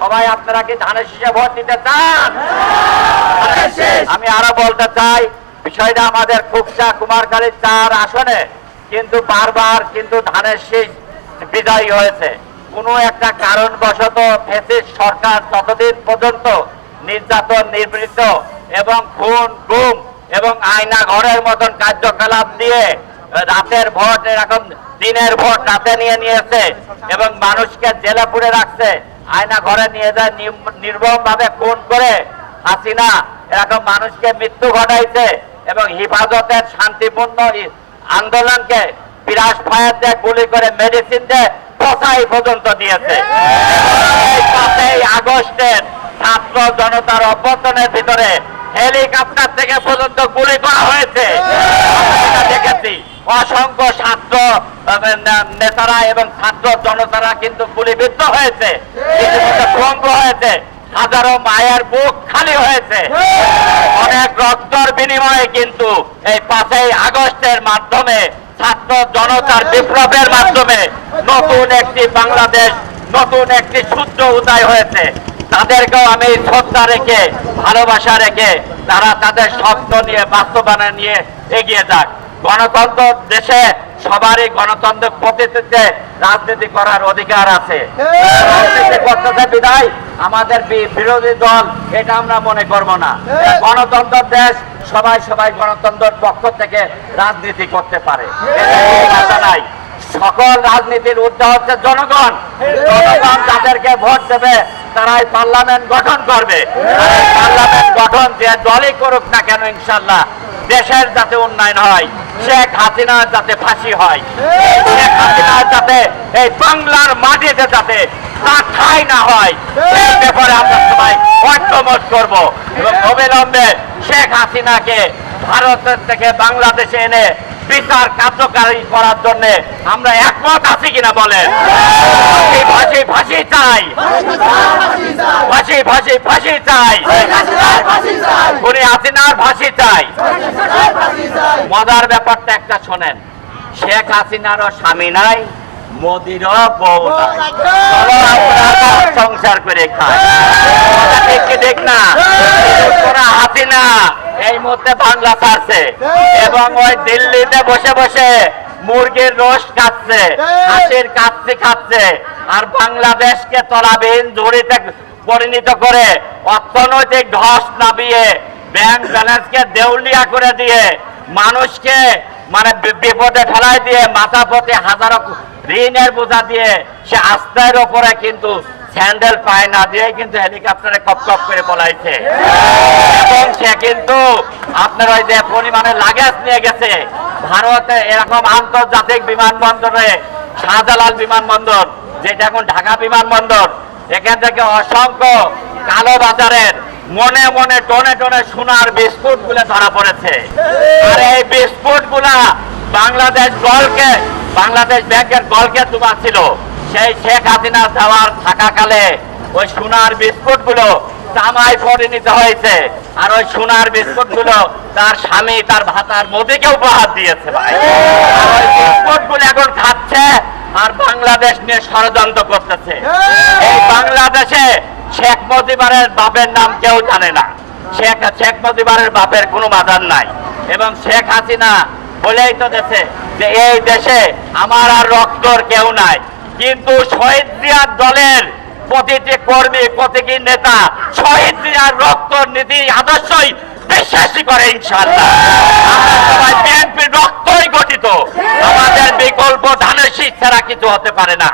সবাই আপনারা কি ধানের শীষে ভোট দিতে চান? আমি আরও বলতে চাই বিষয়টা আমাদের খুকচা কুমারখালী চার আসনে কিন্তু বারবার কিন্তু ধানের শীষ বিজয়ী হয়েছে। কোনো একটা কারণবশত ফেসিস সরকার ততদিন পর্যন্ত নির্যাতন নিবৃত্ত এবং খুন গুম এবং আয়না ঘরের মতন কার্যকলাপ দিয়ে রাতের ভোট এরকম দিনের ভোট রাতে নিয়ে নিয়েছে এবং মানুষকে জেলে পুড়ে রাখছে। আয়না ঘরে নিয়ে যায় নির্মম ভাবে খুন করে হাসিনা। এরকম মানুষকে মৃত্যু ঘটাইছে এবং হিফাজতের শান্তিপূর্ণ আন্দোলনকে বিরাজ ফায়ার দিয়ে গুলি করে মেডিসিন দিয়ে পচাই পর্যন্ত দিয়েছে। পাঁচই আগস্টের ছাত্র জনতার অভ্যর্থনের ভিতরে হেলিকপ্টার থেকে পর্যন্ত গুলি করা হয়েছে। দেখেছি। অসংখ্য ছাত্র নেতারা এবং ছাত্র জনতারা কিন্তু গুলিবিদ্ধ হয়েছে। ভঙ্গ হয়েছে। হাজারো মায়ের বুক খালি হয়েছে। অনেক রক্তর বিনিময়ে কিন্তু এই পাঁচই আগস্টের মাধ্যমে ছাত্র জনতার বিপ্লবের মাধ্যমে নতুন একটি বাংলাদেশ, নতুন একটি সূর্য উদয় হয়েছে। তাদেরকেও আমি শ্রদ্ধা রেখে, ভালোবাসা রেখে তারা তাদের স্বপ্ন নিয়ে, বাস্তবায়ন নিয়ে এগিয়ে যাক। গণতন্ত্র দেশে সবারই গণতন্ত্র পদ্ধতিতে রাজনীতি করার অধিকার আছে। রাজনীতি করতেছে বিদায়। আমাদের বিরোধী দল এটা আমরা মনে করব না। গণতন্ত্র দেশ সবাই সবাই গণতন্ত্রের পক্ষ থেকে রাজনীতি করতে পারে। নাই। সকল রাজনীতির ঊর্ধ্বে হচ্ছে জনগণ। জনগণ যাদেরকে ভোট দেবে তারাই পার্লামেন্ট গঠন করবে। পার্লামেন্ট গঠন যে দলই করুক না কেন ইনশাল্লাহ দেশের যাতে উন্নয়ন হয়। শেখ হাসিনা যাতে ফাঁসি হয়। শেখ হাসিনা যাতে এই বাংলার মাটিতে যাতে তার ঠাই না হয় এই ব্যাপারে আমরা সবাই ঐক্যমত করব। এবং অবিলম্বে শেখ হাসিনাকে ভারতের থেকে বাংলাদেশে এনে বিচার কার্যকারী করার জন্য আমরা একমত আছি কিনা বলেন? ফাঁসি ফাঁসি চাই। ফাঁসি ফাঁসি ফাঁসি চাই। উনি হাসিনার ফাঁসি চাই। মজার ব্যাপারটা একটা শোনেন শেখ হাসিনারও স্বামী নাই মোদিরও বউ নাই। সংসার করে ঠিক কি ঠিক না? ওরা হাসিনা এই মুহূর্তে বাংলা ছাড়ছে। এবং ওই দিল্লিতে বসে বসে মুরগির রোস্ট খাচ্ছে হাসির কাচ্চি খাচ্ছে। আর বাংলাদেশকে তলাবিহীন ঝুড়িতে পরিণত করে অর্থনৈতিক ধস নামিয়ে ব্যাংক ব্যালেন্সকে দেউলিয়া করে দিয়ে মানুষকে মানে বিপদে ফেলাই দিয়ে মাথা পথে হাজারো ঋণের বোঝা দিয়ে সে আস্থার ওপরে কিন্তু স্যান্ডেল পায় না দিয়ে কিন্তু হেলিকপ্টারে কপ কপ করে বলাইছে এবং সে কিন্তু আপনার ওই যে পরিমাণে লাগেজ নিয়ে গেছে। ভারতে এরকম আন্তর্জাতিক বিমানবন্দরে শাহজালাল বিমানবন্দর, যেটা এখন ঢাকা বিমানবন্দর এখান থেকে অসংখ্য কালো বাজারের মনে মনে টনে টনে সোনার বিস্কুটগুলো ধরা পড়েছে। আর এই বিস্কুটগুলা বাংলাদেশ গলকে বাংলাদেশ ব্যাংকের গলকে ছিল। সেই শেখ হাসিনা দেওয়ার থাকাকালে ওই সোনার বিস্কুটগুলো জামাই পরিণত হয়েছে। আর ওই সোনার বিস্কুটগুলো তার স্বামী, তার ভাতার মোদিকে উপহার দিয়েছে ভাই আর ওই বিস্কুটগুলো এখন খাচ্ছে আর বাংলাদেশ নিয়ে ষড়যন্ত্র করতেছে। এই বাংলাদেশে শেখ মুজিবারের বাপের নাম কেউ জানে না। শেখ শেখ মুজিবারের বাপের কোনো মাদার নাই। এবং শেখ হাসিনা বলেই তো দেশে যে এই দেশে আমার আর রক্তর কেউ নাই। কিন্তু শহীদ জিয়ার দলের প্রতিটি কর্মী প্রতিটি নেতা শহীদ জিয়ার রক্ত নীতি আদর্শই বিশ্বাসী করে ইনশাল্লাহ আমরা সবাই বিএনপির রক্তই গঠিত। বিকল্প ধানের শীত ছাড়া কিছু হতে পারে না।